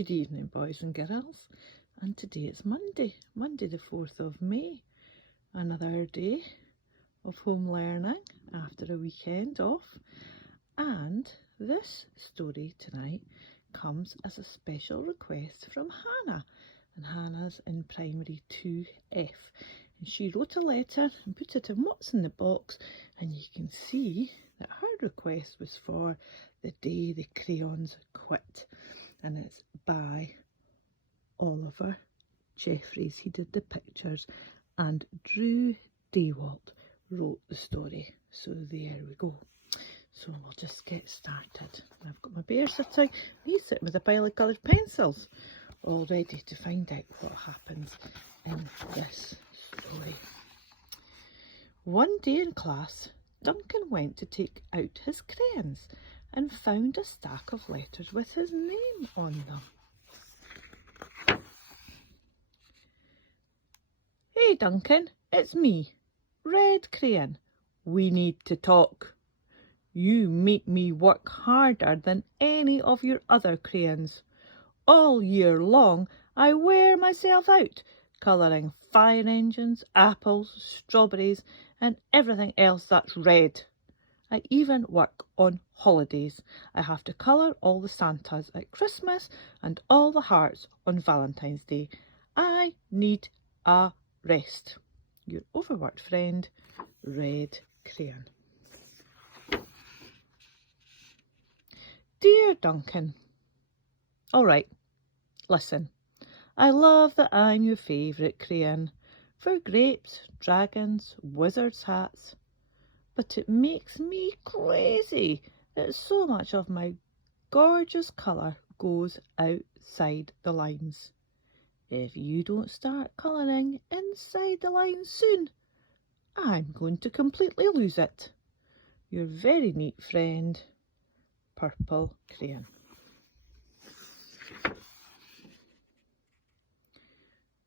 Good evening, boys and girls, and today it's Monday the 4th of May, another day of home learning after a weekend off, and this story tonight comes as a special request from Hannah, and Hannah's in primary 2F, and she wrote a letter and put it in What's in the Box, and you can see that her request was for The Day the Crayons Quit, and it's by Oliver Jeffries. He did the pictures, and Drew Daywalt wrote the story. So there we go. So we'll just get started. I've got my bear sitting, he's sitting with a pile of coloured pencils, all ready to find out what happens in this story. One day in class, Duncan went to take out his crayons and found a stack of letters with his name on them. Hey Duncan, it's me, Red Crayon. We need to talk. You make me work harder than any of your other crayons. All year long I wear myself out, colouring fire engines, apples, strawberries and everything else that's red. I even work on holidays. I have to colour all the Santas at Christmas and all the hearts on Valentine's Day. I need a rest. Your overworked friend, Red Crayon. Dear Duncan, all right, listen. I love that I'm your favourite crayon for grapes, dragons, wizards' hats. But it makes me crazy that so much of my gorgeous colour goes outside the lines. If you don't start colouring inside the lines soon, I'm going to completely lose it. Your very neat friend, Purple Crayon.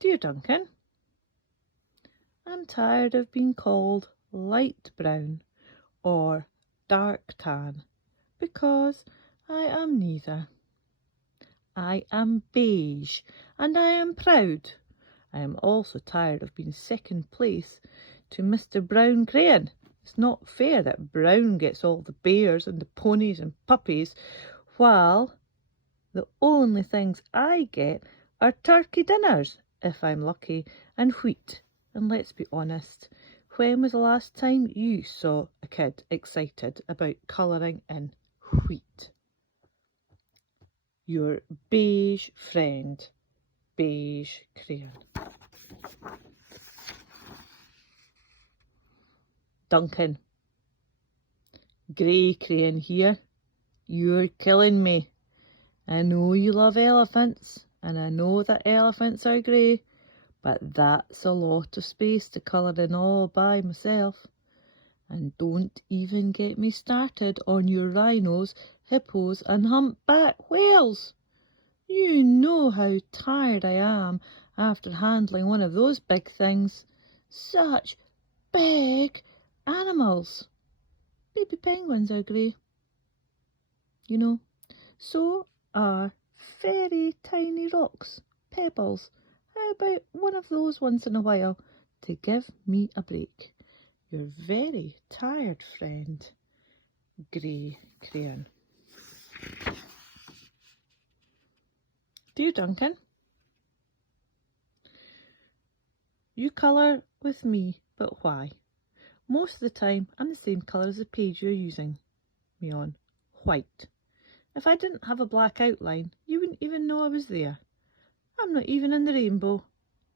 Dear Duncan, I'm tired of being called light brown or dark tan because I am neither. I am beige and I am proud. I am also tired of being second place to Mr. Brown Crayon. It's not fair that Brown gets all the bears and the ponies and puppies while the only things I get are turkey dinners, if I'm lucky, and wheat. And let's be honest, when was the last time you saw a kid excited about colouring in wheat? Your beige friend, Beige Crayon. Duncan, Grey Crayon here. You're killing me. I know you love elephants, and I know that elephants are grey, but that's a lot of space to colour in all by myself. And don't even get me started on your rhinos, hippos and humpback whales. You know how tired I am after handling one of those big things. Such big animals. Baby penguins are grey. You know, so are very tiny rocks, pebbles. How about one of those once in a while to give me a break? Your very tired friend, Grey Crayon. Dear Duncan, you colour with me, but why? Most of the time I'm the same colour as the page you're using me on, white. If I didn't have a black outline, you wouldn't even know I was there. I'm not even in the rainbow.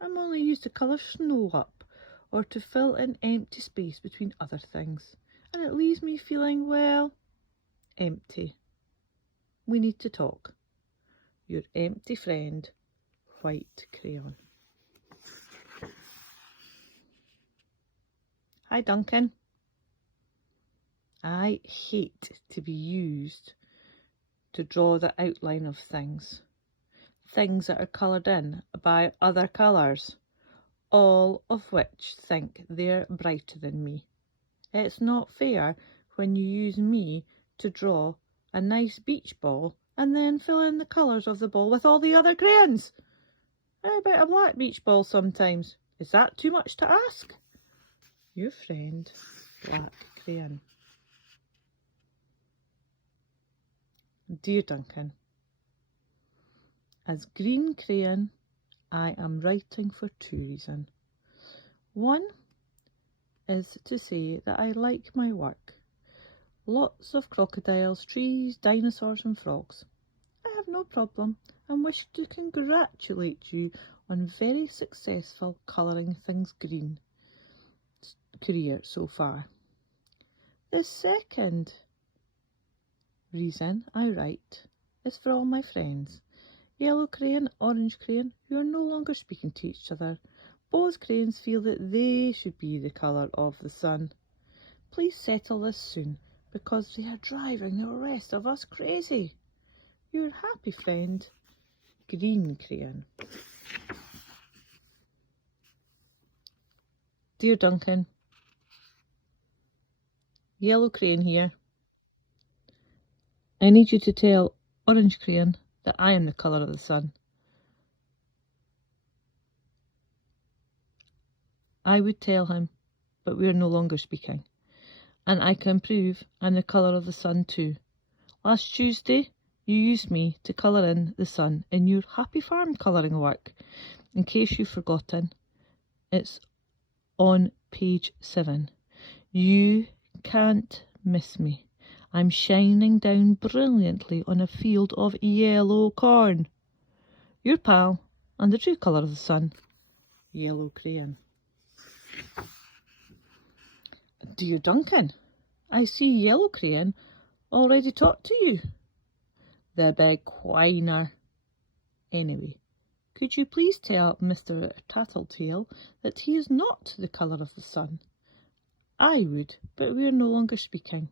I'm only used to colour snow up or to fill in empty space between other things. And it leaves me feeling, well, empty. We need to talk. Your empty friend, White Crayon. Hi Duncan. I hate to be used to draw the outline of things that are coloured in by other colours, all of which think they're brighter than me. It's not fair when you use me to draw a nice beach ball and then fill in the colours of the ball with all the other crayons. How about a black beach ball sometimes? Is that too much to ask? Your friend, Black Crayon. Dear Duncan, as Green Crayon, I am writing for two reasons. One is to say that I like my work. Lots of crocodiles, trees, dinosaurs and frogs. I have no problem and wish to congratulate you on very successful colouring things green career so far. The second reason I write is for all my friends, Yellow Crayon, Orange Crayon, who are no longer speaking to each other. Both crayons feel that they should be the colour of the sun. Please settle this soon, because they are driving the rest of us crazy. Your happy friend, Green Crayon. Dear Duncan, Yellow Crayon here. I need you to tell Orange Crayon that I am the colour of the sun. I would tell him, but we are no longer speaking. And I can prove I'm the colour of the sun too. Last Tuesday, you used me to colour in the sun in your Happy Farm colouring work. In case you've forgotten, it's on page 7. You can't miss me. I'm shining down brilliantly on a field of yellow corn. Your pal and the true colour of the sun, Yellow Crayon. Dear Duncan, I see Yellow Crayon already talked to you. The big whiner. Anyway, could you please tell Mr. Tattletale that he is not the colour of the sun? I would, but we are no longer speaking.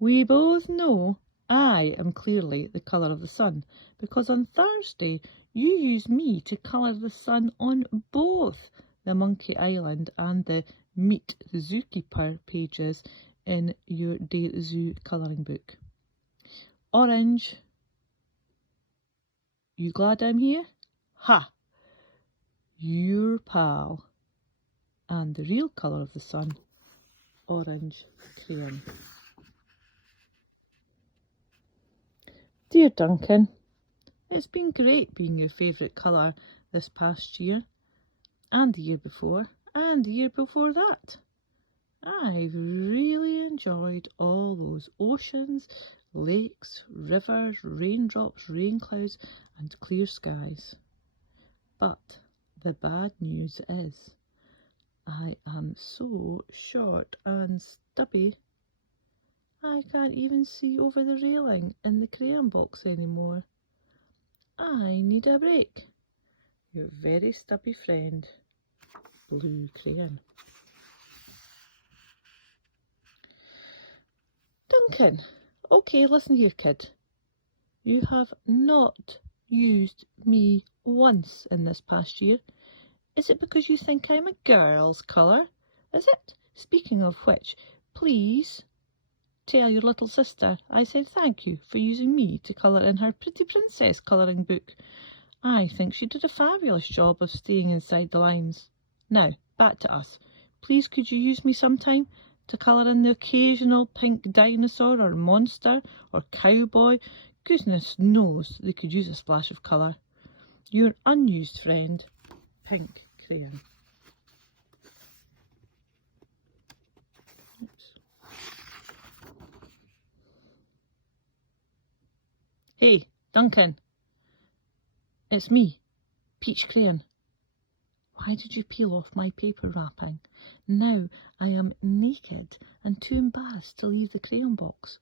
We both know I am clearly the colour of the sun, because on Thursday you used me to colour the sun on both the Monkey Island and the Meet the Zookeeper pages in your Day at the Zoo colouring book. Orange, you glad I'm here? Ha! Your pal. And the real colour of the sun, Orange Crayon. Dear Duncan, it's been great being your favourite colour this past year, and the year before, and the year before that. I've really enjoyed all those oceans, lakes, rivers, raindrops, rain clouds and clear skies. But the bad news is I am so short and stubby I can't even see over the railing in the crayon box anymore. I need a break. Your very stubby friend, Blue Crayon. Duncan, okay, listen here, kid. You have not used me once in this past year. Is it because you think I'm a girl's colour? Is it? Speaking of which, please tell your little sister I said thank you for using me to colour in her Pretty Princess colouring book. I think she did a fabulous job of staying inside the lines. Now, back to us. Please could you use me sometime to colour in the occasional pink dinosaur or monster or cowboy? Goodness knows they could use a splash of colour. Your unused friend, Pink Crayon. Oops. Hey, Duncan. It's me, Peach Crayon. Why did you peel off my paper wrapping? Now I am naked and too embarrassed to leave the crayon box.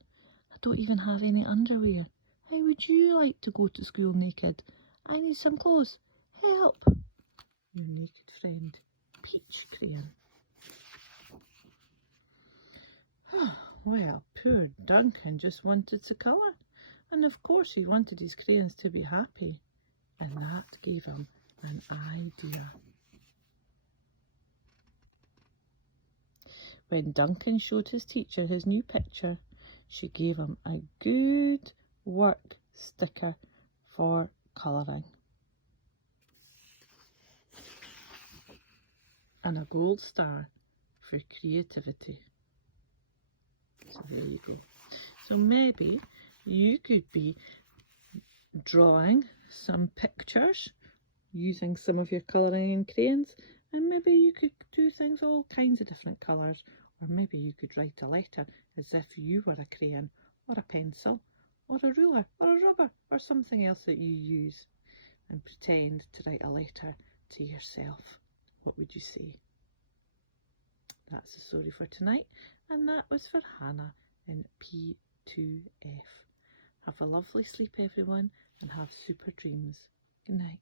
I don't even have any underwear. How would you like to go to school naked? I need some clothes. Help! Your naked friend, Peach Crayon. Well, poor Duncan just wanted to colour. And of course he wanted his crayons to be happy. And that gave him an idea. When Duncan showed his teacher his new picture, she gave him a good work sticker for colouring. And a gold star for creativity. So there you go. So maybe you could be drawing some pictures using some of your colouring crayons, and maybe you could do things all kinds of different colours, or maybe you could write a letter as if you were a crayon or a pencil or a ruler or a rubber or something else that you use, and pretend to write a letter to yourself. What would you say? That's the story for tonight, and that was for Hannah in P2F. Have a lovely sleep, everyone, and have super dreams. Good night.